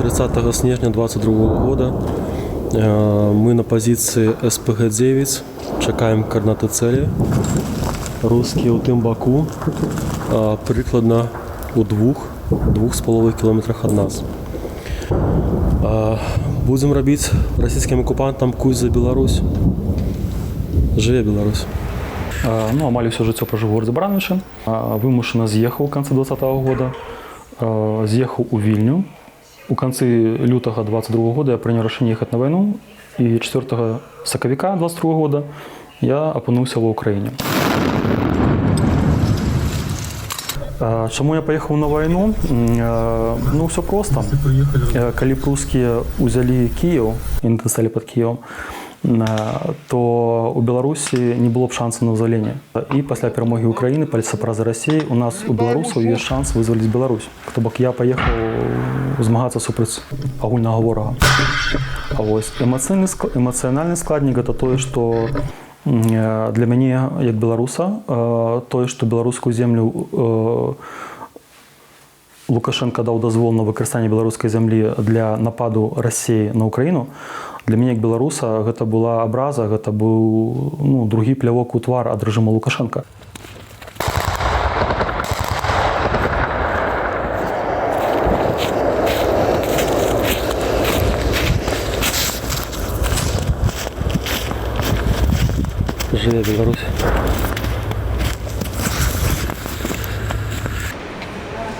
30 снежня 2022 года. Мы на позиции СПГ-9, чекаем координаты цели. Русские у тым баку, прикладно у 2,5 кілометрах від нас. Будем робити російським окупантам кусь за Білорусь. Живе Білорусь. Ну, амаль все життя прожив у городі Барановичі. Вимушено з'їхав у кінці 2020 року. З'їхав у Вільню. У кінці лютого 2022 року я прийняв рішення їхати на війну. І 4 соковика 2022 року я опинився в Україні. Чому я поїхав на війну? Ну, все просто. Коли б русські взяли Київ і не стали під Києвом, то у Білорусі не було б шансу на визволення. І після перемоги України, після поразки Росії, у нас, у білорусів, є шанс визволити Білорусь. Тобто я поїхав змагатися супроти огульного ворога. Ось. Емоціональний складник – це те, що для мене, як білоруса, то, що білоруську землю Лукашенко дав дозвол на використання білоруської землі для нападу Росії на Україну, для мене, як білоруса, це була образа, це був другий плявок у твар від режиму Лукашенка. Живе Білорусь. –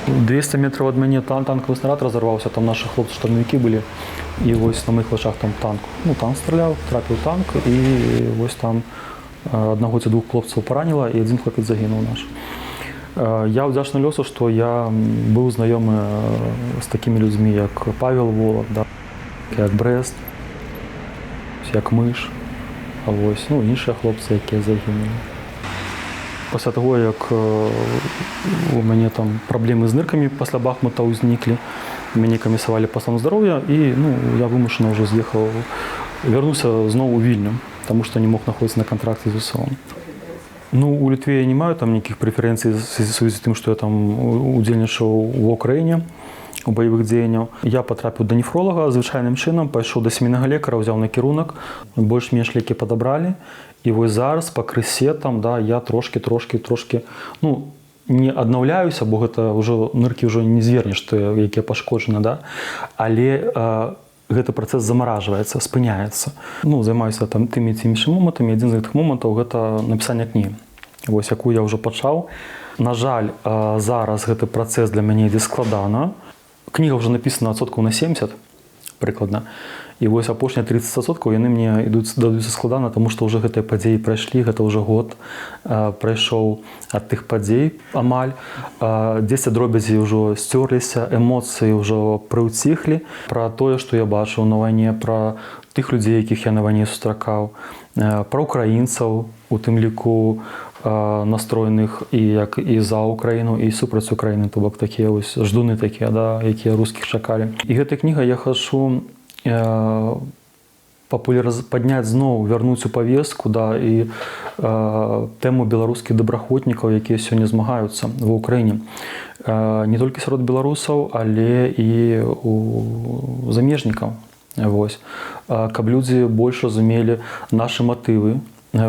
200 метрів від мене танковий снаряд розірвався, там наші хлопці-штурмовики були, і ось на моїх очах там танк. Ну, танк стріляв, трапив танк, і ось там одного чи двох хлопців поранило, і один хлопець загинув наш. Я вдячний льосу, що я був знайомий з такими людьми, як Павел Волод, як Брест, як Миш, ось, ну, інші хлопці, які загинули. Після того, як у мене там проблеми з нирками після Бахмута возникли, мені комісували по стану здоров'я, і я вимушено вже з'їхав, вернувся знову у Вільню, тому що не мог знаходитися на контракті з ВСУ. Ну, у Литві я не маю там ніяких преференцій в зв'язку з тим, що я там удільничав в Україні у бойових діяннях. Я потрапив до нефролога звичайним чином, пішов до сімейного лікаря, взяв на керунок, більш-менш ліки підібрали. І ось зараз по кресетам, я трошки, не відновляюся, бо це вже нирки вже не звернеш, які пошкоджені, але цей процес заморажується, спиняється. Займаюся там тими іншими моментами. Один з цих моментів – це написання книги, ось яку я вже почав. На жаль, зараз цей процес для мене йде складно. Книга вже написана відсотків на 70, прикладно. І ось опошні 30% вони мені даються складно, тому що вже ці події пройшли, це вже год пройшов від тих подій, амаль. 10 дробязей вже стерлися, емоції вже приутихли. Про те, що я бачив на війні, про тих людей, яких я на війні зустрічав, про українців, у тим ліку настроєних і за Україну, і супроти України, тобто такі ось ждуни такі, які русських чекали. І ця книга я хочу підняти знову, вернути цю повістку, і тему білоруських доброохотників, які сьогодні змагаються в Україні. Не тільки серед білорусів, але і у заміжників. Ось. Щоб люди більше розуміли наші мотиви,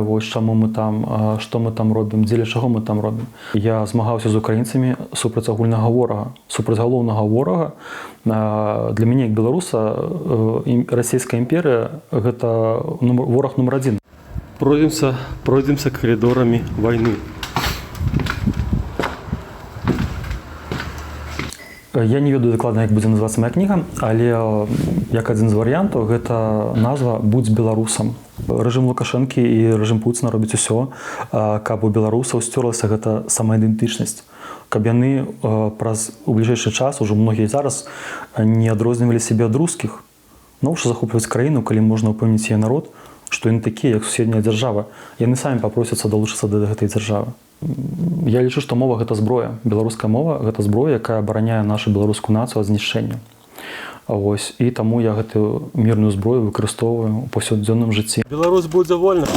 ось, що ми там робимо, для чого ми там робимо. Я змагався з українцями супроти огульного ворога, супроти головного ворога. Для мене, як білоруса, Російська імперія – це ворог номер один. Пройдемося коридорами війни. Я не веду докладно, як буде називатися моя книга, але як один з варіантів, це назва «Будь білорусом». Режим Лукашенки і режим Путіна роблять усе, щоб у білорусів стерлася ця самоідентичність. Щоб вони у ближайший час, уже многие зараз, не відрізнювали себе від русських. Навіщо захоплювати країну, коли можна упевнити її народ, що вони такі, як сусідня держава, і вони самі попросяться долучитися до цієї держави. Я лічу, що мова – це зброя. Білоруська мова – це зброя, яка обороняє нашу білоруську націю від знищення. Ось. І тому я цю мирну зброю використовую у повсякденному житті. Білорусь буде вольна.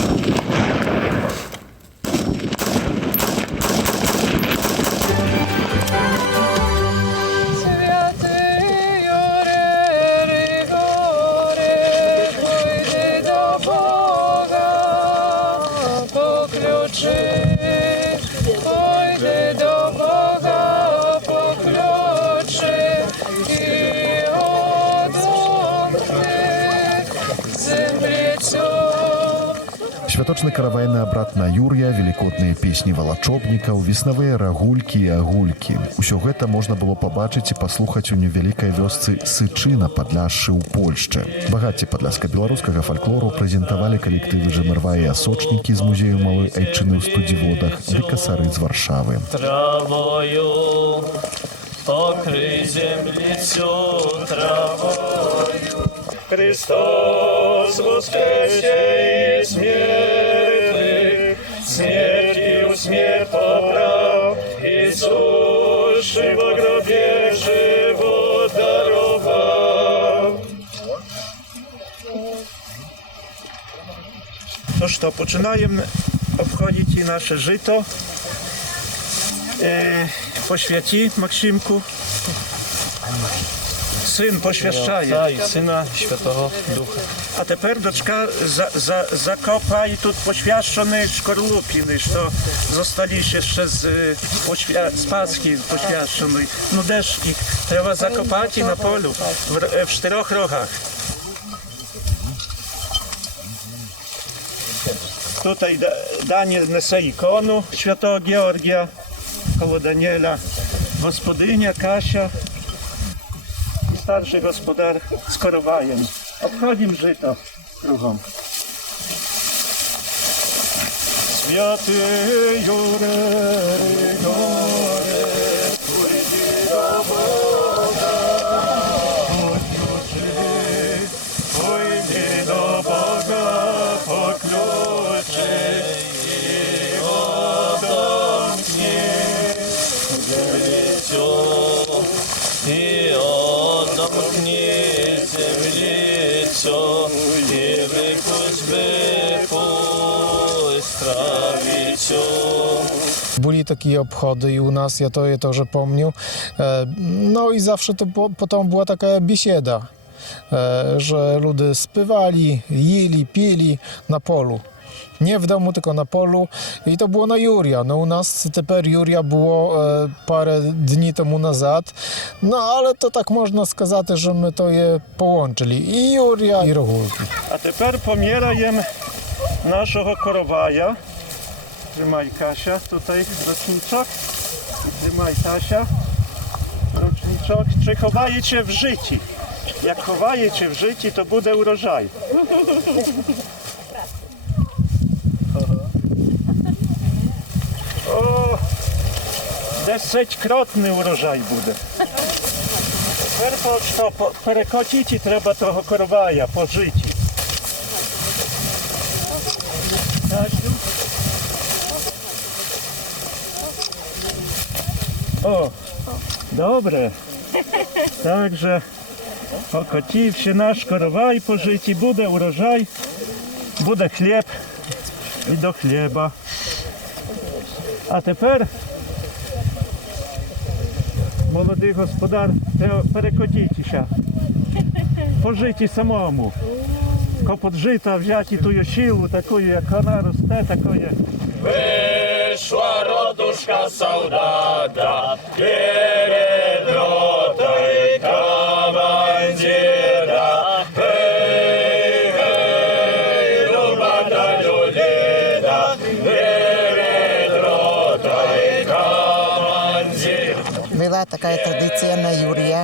Святочны каравайны абрад на Юр'я, велікодныя песні валачобнікаў, веснавыя рагулькі і агулькі. Усё гэта можна было пабачыць і паслухаць у невялікай вёсцы Сычы на Падляшшы ў Польшчы. Багацце падляшска-беларускага фальклору прэзентавалі калектывы Жэмырва і асочнікі з музею малой айчыны ў Студзіводах ды касары з Варшавы. Травою покрый землицю травою. Христос воскресе из смерти, смертью смерть поправ, Иисус во гробе живот даровал. No что, починаем обходить и наше жито. Poświęci Maksymku. Syn poświęcaje. I Syna Świętego Ducha. A teraz doczka zakopaj tu poświęcone szkorlupiny, co zostaliście jeszcze z Paski poświęconej. No też ich trzeba zakopać na polu w 4 rochach. Tutaj Daniel nese ikonu Świętego Georgia. Koło Daniela gospodynia Kasia i starszy gospodar z korowajem. Obchodzimy żyto kruchom. Święty Jure, Jure, pójdzie do Boga, pójdzie do Boga, po kluczy i odomknie. И отдохни землицу, и выкусь пусть травицу. Byli takie obchody i u nas, ja to je тоже помню. No i zawsze to potem była taka biesieda, że ludzie śpiewali, jeli, pili na polu. Nie w domu, tylko na polu. I to było na Juria. No u nas teraz Juria było parę dni temu nazad. No ale to tak można сказать, że my to je połączyli. I Juria, i Rogulki. A teraz pomierajem naszego korowaja. Trzymaj Kasia, tutaj roczniczok. I trzymaj Kasia, roczniczok. Czy chowajecie w życiu? Jak chowajecie w życiu, to będzie urożaj. O, 10-krotny urożaj będzie. Перекотить і треба того коровая по житті. O, dobre. Także pokotивши наш коровай по житті, буде урожай, буде хліб і до хліба. А тепер, молодий господар, треба перекотитися, по житті самому. Копот жита взяти ту шилу, таку, як вона росте, такою. Вийшла родушка солдата, перед ротою командира. Гей, гей, любата людина, перед ротою командир. Была такая традиция на Юрия,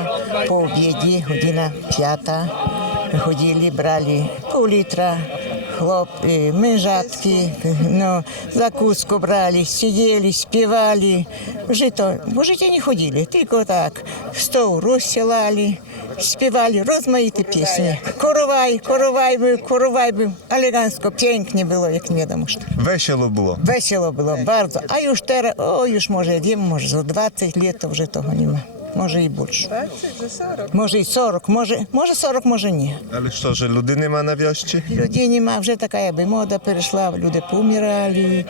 по обеде, година 5, ходили, брали пол-литра хлоп, межатки, ну, закуску брали, сидели, спевали. В жито не ходили, только так, стол розсилали, співали розмаїті пісні. Коровай був, елегантсько, п'єнкне було, як не відомо що. Весело було? Весело було, bardzo. А już teraz, може, за 20 літ вже того нема. Може і більше. 20, за 40. Може і 40, може 40, може ні. Але що ж, людей нема на вёсці? Людей нема, вже така якби мода перейшла, люди помирали,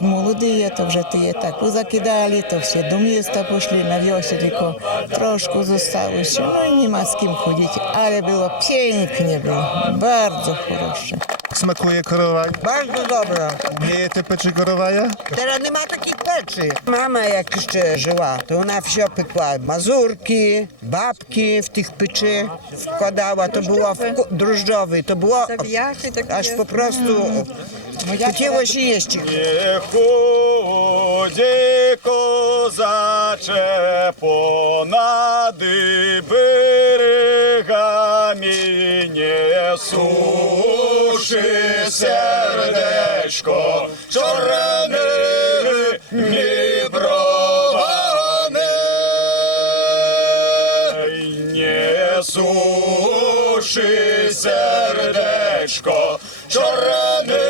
молоді, то вже ті так позакидали, то всі до міста пішли, на вёсі тільки трошку залишилося, ну і нема з ким ходити, але було п'єнкне було, дуже хороше. smakuje korowaj? Bardzo dobra. Miejecie peczy korowaja? Teraz nie ma takich peczy. Mama jak jeszcze żyła, to ona все pekła. Mazurki, babki w tych peczy wkładała. To było drożdżowy. To było aż po prostu хотіло się jeść. Nie chodzi kozacze ponad brzegami, nie suszy serduszko czarne mi browany. Nie suszy serduszko czarne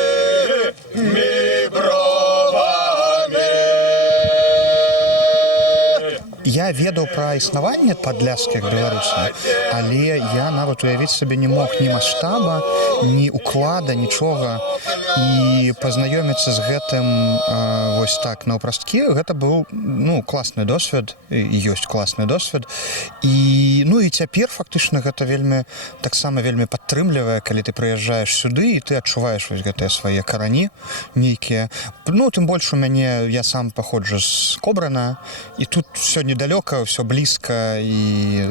mi bровами. Я ведаў пра існаванне падляшскіх беларусаў, але я нават уявіць сабе не мог ні маштаба, ні уклада, нічога. І пазнаёміцца з гэтым вось так наўпрасткі, гэта быў класны досвед, ёсць класны досвед. І цяпер фактычна гэта таксама вельмі падтрымлівае, калі ты прыязджаеш сюды і ты адчуваеш вось гэтыя свае карані нейкія. Тым больш у мяне, я сам паходжу з Кобрана, і тут все недалёка, все блізка і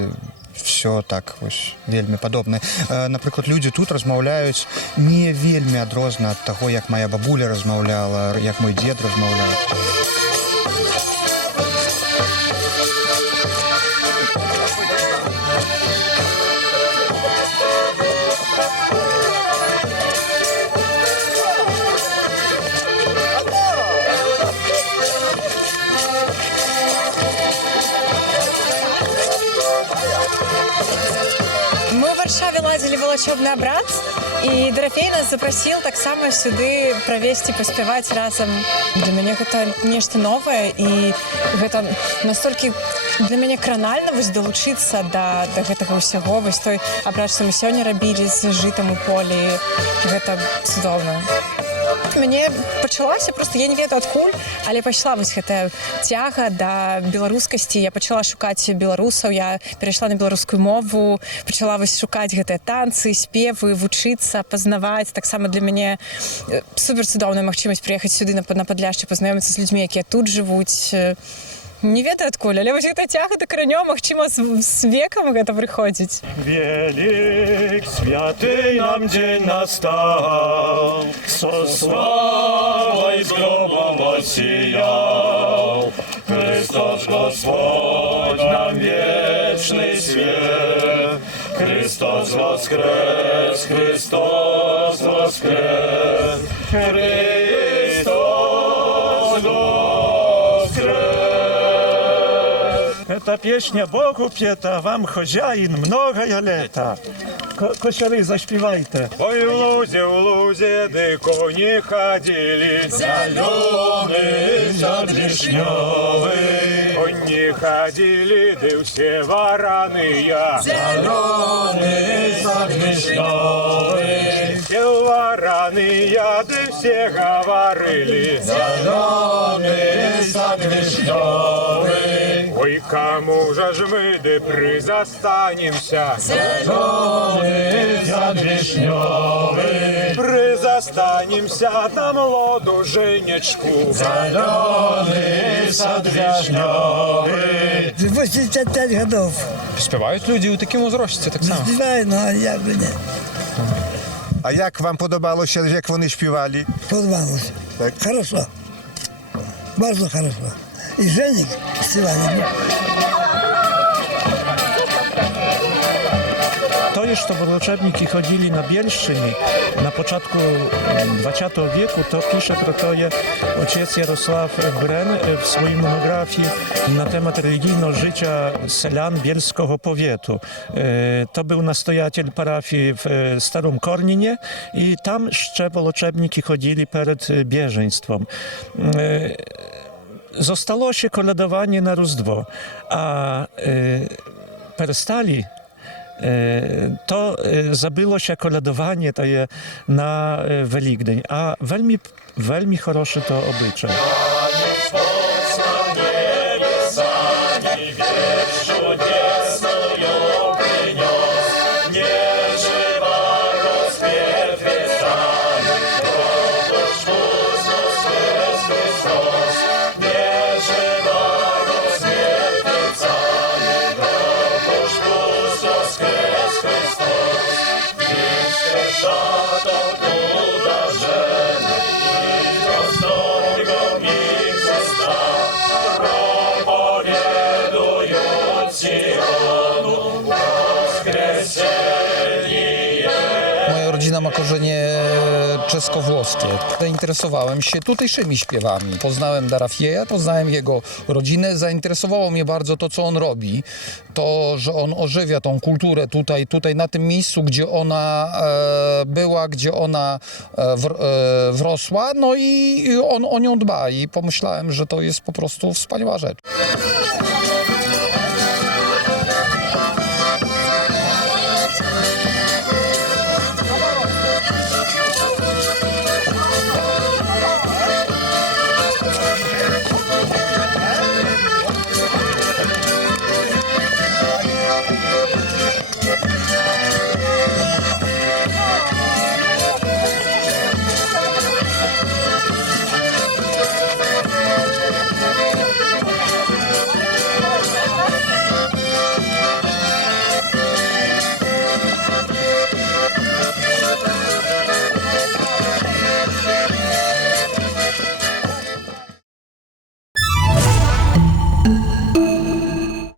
все так вось вельмі падобна. Напрыклад, людзі тут размаўляюць не вельмі адрозна ад таго, як моя бабуля размаўляла, як мой дзед размаўляў. Мы в Варшаве ладзілі валачобны абрад, і Дарафей нас запрасіл таксама сюды правесці, паспяваць разам. Для мяне гэта нешта новае, і гэта настолькі для мяне кранальна далучыцца да гэтага ўсяго. Вось той абрад, што мы сёння рабілі з жытам у полі, гэта цудоўна. Мяне пачалася, просто я не ведаю адкуль, але пайшла вось гэтая цяга да беларускасці. Я пачала шукаць беларусаў, я перайшла на беларускую мову, пачала вось шукаць гэтыя танцы, спевы, вучыцца, пазнаваць. Таксама для мяне супер цудоўная магчымасць прыехаць сюды на Падляшча, пазнаёміцца з людзьмі, якія тут жывуць. Не ведаю адкуль, але вось гэта цяга да каранёў, магчыма, з векам гэта прыходзіць. Велик святый нам день настал, со славой с гробом воссиял. Христос Господь нам вечный свет, Христос воскрес, Христос воскрес, Христос воскрес. Эта песня Богу п'єта, вам хозяїн многое лета. Кошари, заспівайте. Ой, в лузе, де коні ходили, зеленый, сад вишневый. Коні ходили, де все вороные, зеленый, сад вишневый. Все вороные, де все говорили, зеленый, сад вишневый. Ой, кому же ж мы, де призастанемся, зеленый, сад вишневый. Призастанемся на молоду женечку, зеленый, сад вишневый. 85 годов. Співають люди у такому возрасті так само? Співають, ну як би не. А як вам подобалося, як вони співали? Подобалося. Так? Хорошо. Bardzo хорошо. И Женик співає. To już to woloczebniki chodzili na Bielszczynie na początku XX wieku, to pisze pro to ojciec Jarosław Bren w swojej monografii na temat religijnego życia selian bielskiego powietu. To był nastojaciel parafii w Starym Korninie i tam jeszcze woloczebniki chodzili przed bieżeństwem. Zostało się koledowanie na Rozdwo, a perestali to zabyło się koledowanie to je na Великдень, a veľmi хороше to obyczaj. Moja rodzina ma korzenie czesko-włoskie. Zainteresowałem się tutejszymi śpiewami. Poznałem Darafieja, poznałem jego rodzinę. Zainteresowało mnie bardzo to, co on robi. To, że on ożywia tą kulturę tutaj na tym miejscu, gdzie ona była, gdzie ona wrosła. No i on o nią dba i pomyślałem, że to jest po prostu wspaniała rzecz.